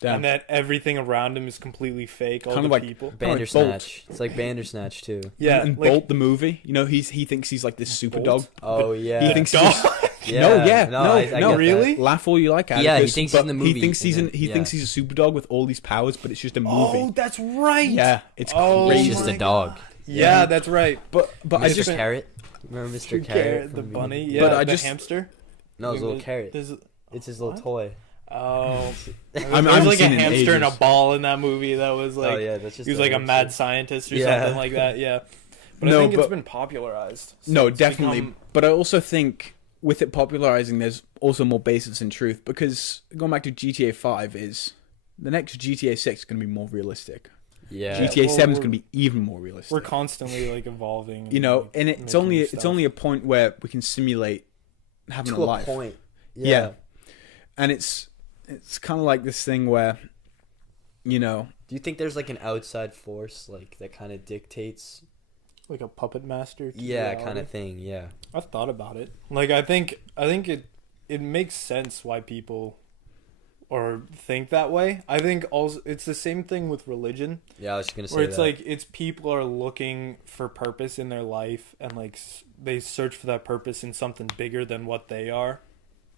Damn. and that everything around him is completely fake. All Kind the of like people. Bandersnatch. It's like Bandersnatch too. Yeah, and like, Bolt the movie. You know, he thinks he's like this super Bolt? dog. Oh yeah. He thinks Dog? he's no, I no. get that. Really? Laugh all you like at it. Yeah, he because- thinks he's but in the movie, He thinks he's and then- he thinks he's a super dog with all these powers, but it's just a movie. Oh, that's right. Yeah, it's Oh, crazy. He's just my a dog. God. Yeah, that's right. But I Mr. just Carrot. Remember Mr. Carrot? the from bunny. Beanie? Yeah, But I the just- hamster. No, his little carrot. There's, It's his little What? toy. oh, I there haven't was like a seen it in hamster and a ages. ball in that movie. That was like Oh yeah, that's just. he was like a mad scientist or Yeah. something like that. Yeah, but No, I think it's but- been popularized. So no, it's definitely. become- But I also think with it popularizing, there's also more basis in truth because going back to GTA 5 is the next GTA 6 is going to be more realistic. Yeah. GTA well, 7 is we're- going to be even more realistic. we're constantly like evolving. You know, and it's making only stuff. a point where we can simulate having To a a life. point. Yeah. And it's kind of like this thing where, you know, Do you think there's like an outside force like that kind of dictates? like a puppet master. To Yeah, reality. kind of thing. Yeah. I've thought about it. Like I think it makes sense why people or think that way. I think also it's the same thing with religion, Yeah, I was just gonna say where it's that. like it's people are looking for purpose in their life and like they search for that purpose in something bigger than what they are.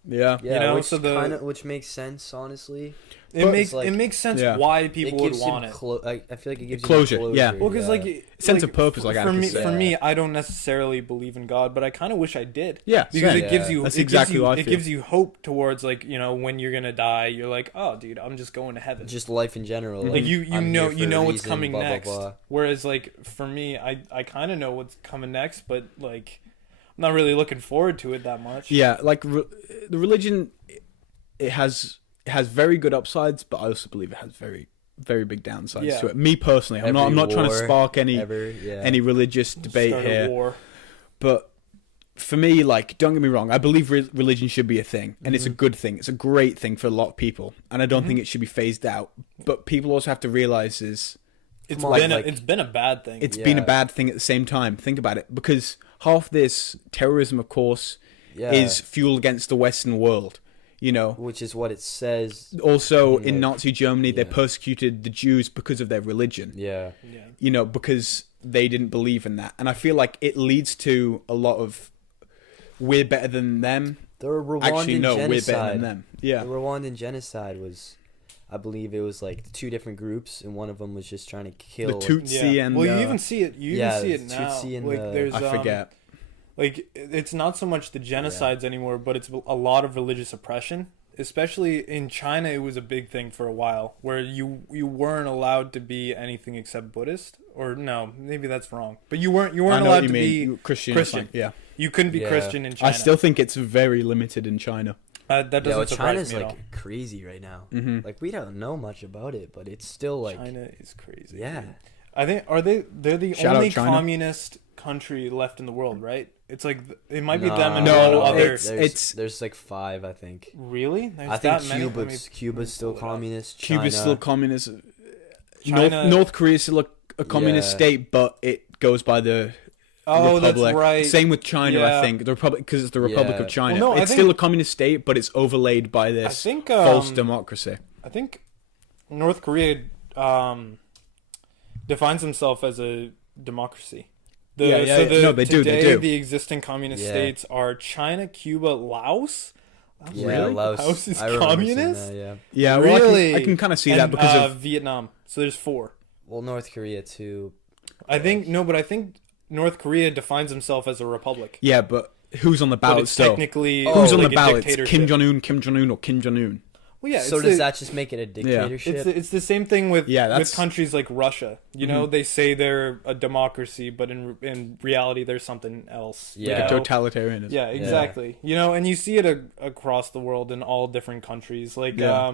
yeah. Yeah, you know, which so the- kind of which makes sense, honestly. It But makes it's like- it makes sense Yeah. why It people would gives want him it. I feel like it gives Closure, you yeah. Well, because like Sense of purpose, like for me, Atticus said. for me, I don't necessarily believe in God, but I kind of wish I did. Yeah, Because same. it gives Yeah. you That's it exactly gives you, what I it feel. gives you hope towards like when you're gonna die, you're like, oh, dude, I'm just going to heaven. just life in general. like you I'm know here for a what's reason, coming blah, blah, next. blah. Whereas like for me, I kind of know what's coming next, but like I'm not really looking forward to it that much. Yeah, like the religion, it has very good upsides, but I also believe it has very big downsides Yeah. to it. Me personally, I'm Every not trying to war spark any yeah. religious debate Start a here, war. but for me, like, don't get me wrong, I believe religion should be a thing, and it's a good thing. It's a great thing for a lot of people, and I don't think it should be phased out. But people also have to realize It's Come on, been like- it's been a bad thing. it's been a Yeah. bad thing at the same time. Think about it, because half this terrorism, of course, yeah. is fuel against the Western world. You know, which is what it says. also Mm, in like- Nazi Germany, they yeah. persecuted the Jews because of their religion. Yeah. yeah. You know, because they didn't believe in that, and I feel like it leads to a lot of we're better than them. The Rwandan Actually, no, genocide. we're better than them. Yeah, The Rwandan genocide was, I believe it was like two different groups, and one of them was just trying to the kill. Tutsi Yeah. and well, you even see it. You yeah, even see it the now. Tutsi and like the- there's I forget. like it's not so much the genocides anymore, but it's a lot of religious oppression. Especially in China, it was a big thing for a while, where you weren't allowed to be anything except Buddhist, or no, maybe that's wrong. But you weren't I know allowed what you to mean. be Christian. Christian. Yeah, You couldn't be Yeah. Christian in China. I still think it's very limited in China. That Yeah, doesn't well, surprise China's me at like all. crazy right now. Mm-hmm. Like we don't know much about it, but it's still like China is crazy. yeah. I think they're the Shout out only China. communist country left in the world, right? It's like it might be No, them and No, one other. there's like 5, I think. Really? There's I think that many? Let me Cuba's still pull it up. communist. Cuba's China- still communist. China- North Korea's still a communist Yeah. state, but it goes by the Oh, that's Republic. right. Same with China, Yeah. I think. The Republic, because it's the Republic Yeah. of China. Well, no, I it's think- still a communist state, but it's overlaid by I this think false democracy. I think North Korea defines himself as a democracy. No, they do, Today, they do. the existing communist Yeah. states are China, Cuba, Laos. Yeah, Really? Laos. is I remember seeing communist? that, yeah. Yeah, well, Really? I can kind of see and, that because of Vietnam. So there's 4. Well, North Korea too. I think North Korea defines himself as a republic. yeah, but who's on the But ballot it's still? technically Who's on like the a ballot? dictatorship. Kim Jong Un, or Kim Jong Un? Well, yeah. So it's does the- that just make it a dictatorship? It's the same thing with Yeah, with that's- countries like Russia. You know, Mm-hmm. they say they're a democracy, but in reality, they're something else. you Yeah. know? Totalitarianism. Yeah, exactly. You know, and you see it across the world in all different countries. Like, Yeah.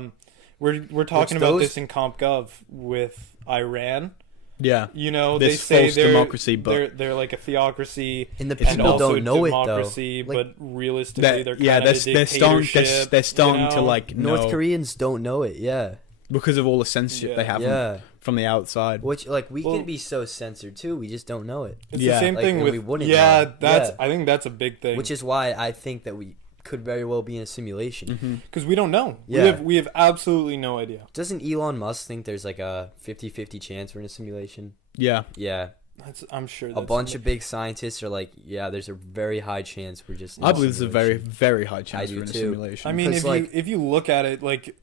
we're talking Which about those- this in CompGov with Iran. Yeah. You know, This they say false democracy, but- they're like a theocracy. and the It's And people not. also don't know it though. democracy, Like, but realistically, they're Yeah, kind of a they're starting dictatorship, to you know? like North know, Koreans don't know it. Yeah. because of all the censorship Yeah. they have Yeah. from the outside. Which like we Well- can be so censored too. We just don't know it. It's Yeah. the same Like, thing and with we wouldn't yeah. know. That's Yeah. I think that's a big thing. Which is why I think that we could very well be in a simulation. Because we don't know. Yeah. We have absolutely no idea. Doesn't Elon Musk think there's like a 50-50 chance we're in a simulation? Yeah. Yeah. I'm sure A bunch of big scientists are like, yeah, there's a very high chance we're just in I a believe there's a very, simulation. very high chance I do we're in a too. simulation. I mean, 'Cause, like- if you look at it, like,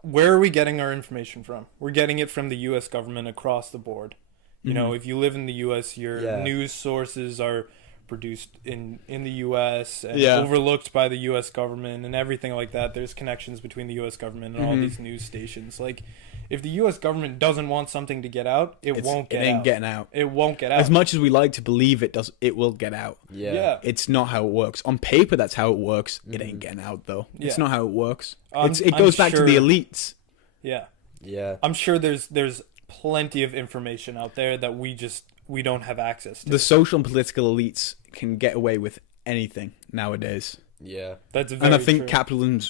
where are we getting our information from? We're getting it from the U.S. government across the board. You know, if you live in the U.S., your Yeah. news sources are produced in the U.S. and Yeah. overlooked by the U.S. government and everything like that. There's connections between the U.S. government and all these news stations. Like, if the U.S. government doesn't want something to get out, it won't get out. It ain't getting out. It won't get out. As much as we like to believe it will get out. Yeah. It's not how it works. On paper, that's how it works. It ain't getting out, though. It's Yeah. not how it works. I'm It goes back to the sure- elites. Yeah. Yeah. I'm sure there's plenty of information out there that we don't have access to. The social and political elites can get away with anything nowadays. Yeah. That's very And I think true.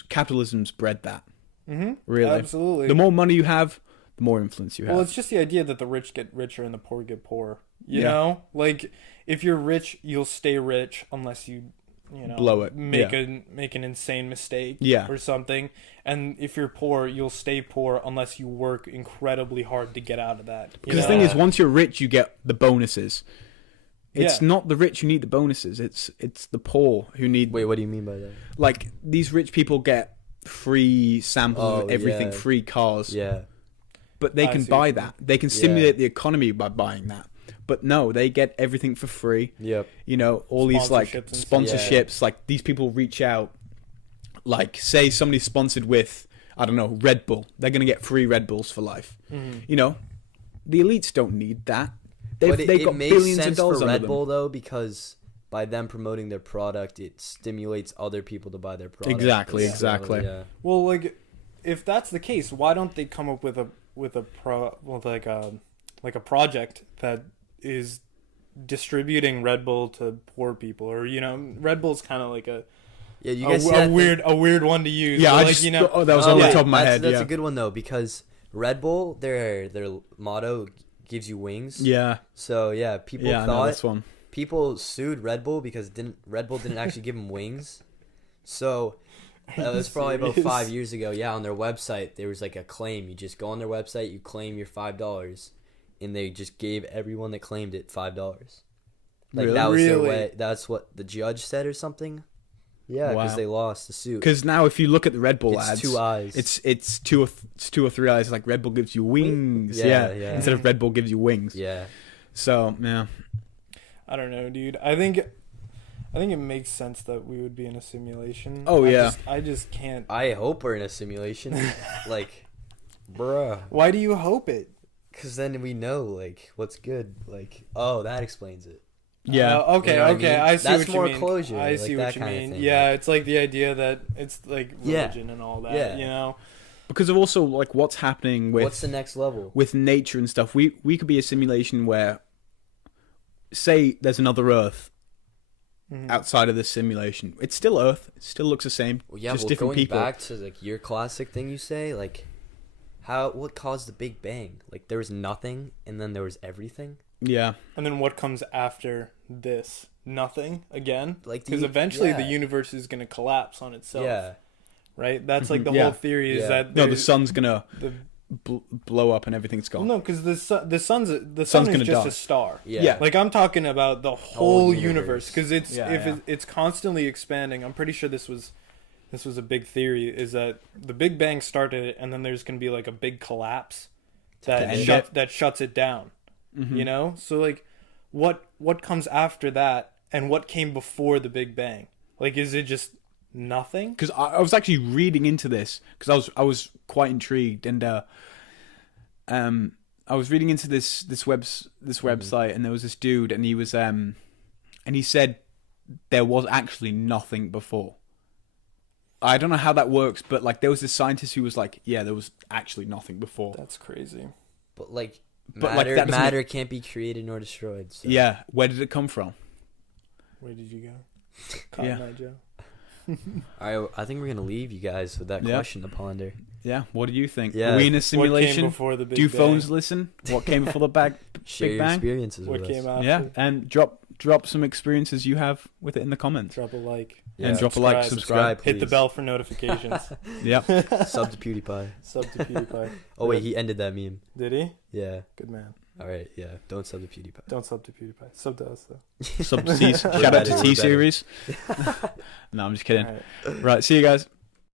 capitalism's bred that. Mm-hmm. Really. Absolutely. The more money you have, the more influence you have. Well, it's just the idea that the rich get richer and the poor get poorer. You Yeah. know, like if you're rich, you'll stay rich unless you know, Blow it. make Yeah. make an insane mistake, Yeah. or something. And if you're poor, you'll stay poor unless you work incredibly hard to get out of that. Because the thing is, once you're rich, you get the bonuses. It's Yeah. not the rich who need the bonuses. It's the poor who need. Wait, what do you mean by that? Like these rich people get free samples Oh, of everything, yeah. free cars. Yeah. But they I can see buy what you that. They can Yeah. stimulate the economy by buying that. But no, they get everything for free. Yep. You know, all these like Sponsorships and stuff. sponsorships. Like these people reach out. Like say somebody's sponsored with, I don't know, Red Bull. They're gonna get free Red Bulls for life. You know, the elites don't need that. But They've it got makes billions of sense dollars for under Red them. Bull though, because by them promoting their product, it stimulates other people to buy their product. Exactly, So, exactly. Yeah. Well, like if that's the case, why don't they come up with a project that is distributing Red Bull to poor people, or Red Bull's kind of like Yeah, you guys see that thing? a weird one to use. Yeah, but, I like, just oh, that was on yeah. the top of my that's, head. That's Yeah, a good one though, because Red Bull, their motto gives you wings. yeah, So yeah, people yeah. I know thought this one. people sued Red Bull because Red Bull didn't actually give them wings. So that was probably about serious? 5 years ago. Yeah, on their website there was like a claim. You just go on their website, you claim your $5, and they just gave everyone that claimed it $5. Like Really? that was their Really? way. That's what the judge said or something. Yeah, because Wow. they lost the suit. Because now, if you look at the Red Bull It's ads, 2 eyes. it's two or three eyes. Like Red Bull gives you wings. Yeah, Yeah, yeah. Instead of Red Bull gives you wings. Yeah. So yeah, I don't know, dude. I think it makes sense that we would be in a simulation. Oh, yeah. I just can't. I hope we're in a simulation. Like, bruh. Why do you hope it? Because then we know, like, what's good. Like, oh, that explains it. yeah. Okay. You know what I Okay. mean? I see That's what you more mean. closure, I like see that what you kinda mean. thing, Yeah, like- it's like the idea that it's like Yeah. religion and all that. Yeah. You know. Because of also like what's happening with What's the next level? with nature and stuff. We could be a simulation where, say, there's another Earth Mhm. outside of this simulation. It's still Earth. It still looks the same. Well, yeah, just well, different going people. back to, like, your classic thing you say, like, what caused the Big Bang? Like, there was nothing, and then there was everything? Yeah. And then what comes after this? Nothing again. Like, Because eventually the yeah. universe is going to collapse on itself. Yeah. Right. That's like the Yeah. whole theory is Yeah. that No, the there's- sun's gonna the blow up and everything's well, gone. no, because the sun Sun's is gonna just die. a star. Yeah. Yeah. Like I'm talking about the Whole whole universe. universe because it's Yeah, if yeah. it's constantly expanding. I'm pretty sure this was a big theory is that the Big Bang started it and then there's going to be like a big collapse that end it. that shuts it down. Mhm. You know? So like what comes after that and what came before the Big Bang? Like is it just nothing? Because I was actually reading into this because I was quite intrigued and I was reading into this website and there was this dude and he was and he said there was actually nothing before. I don't know how that works, but like there was this scientist who was like, yeah, there was actually nothing before. That's crazy. But, like, But, like, matter, that doesn't matter can't be created nor destroyed. So. Yeah, where did it come from? Where did you go? Cotton Yeah. Eye Joe. All right, I think we're going to leave you guys with that Yeah. question to ponder. Yeah, what do you think? Yeah. Are we in a What came simulation? before the Big Do Bang? phones listen? What came before the Share Big your Bang? experiences What with came us. after? Yeah, and drop drop some experiences you have with it in the comments. Drop a like. And drop a like, subscribe, subscribe. Hit the please. bell for notifications. Yep. Sub to PewDiePie. Sub to PewDiePie. Oh wait, he ended that meme. Did he? Yeah. Good man. All right. Yeah. Don't sub to PewDiePie. Don't sub to PewDiePie. Sub to us though. Sub to T. Shout out better, to we're T better. Series. No, I'm just kidding. All right. Right, see you guys.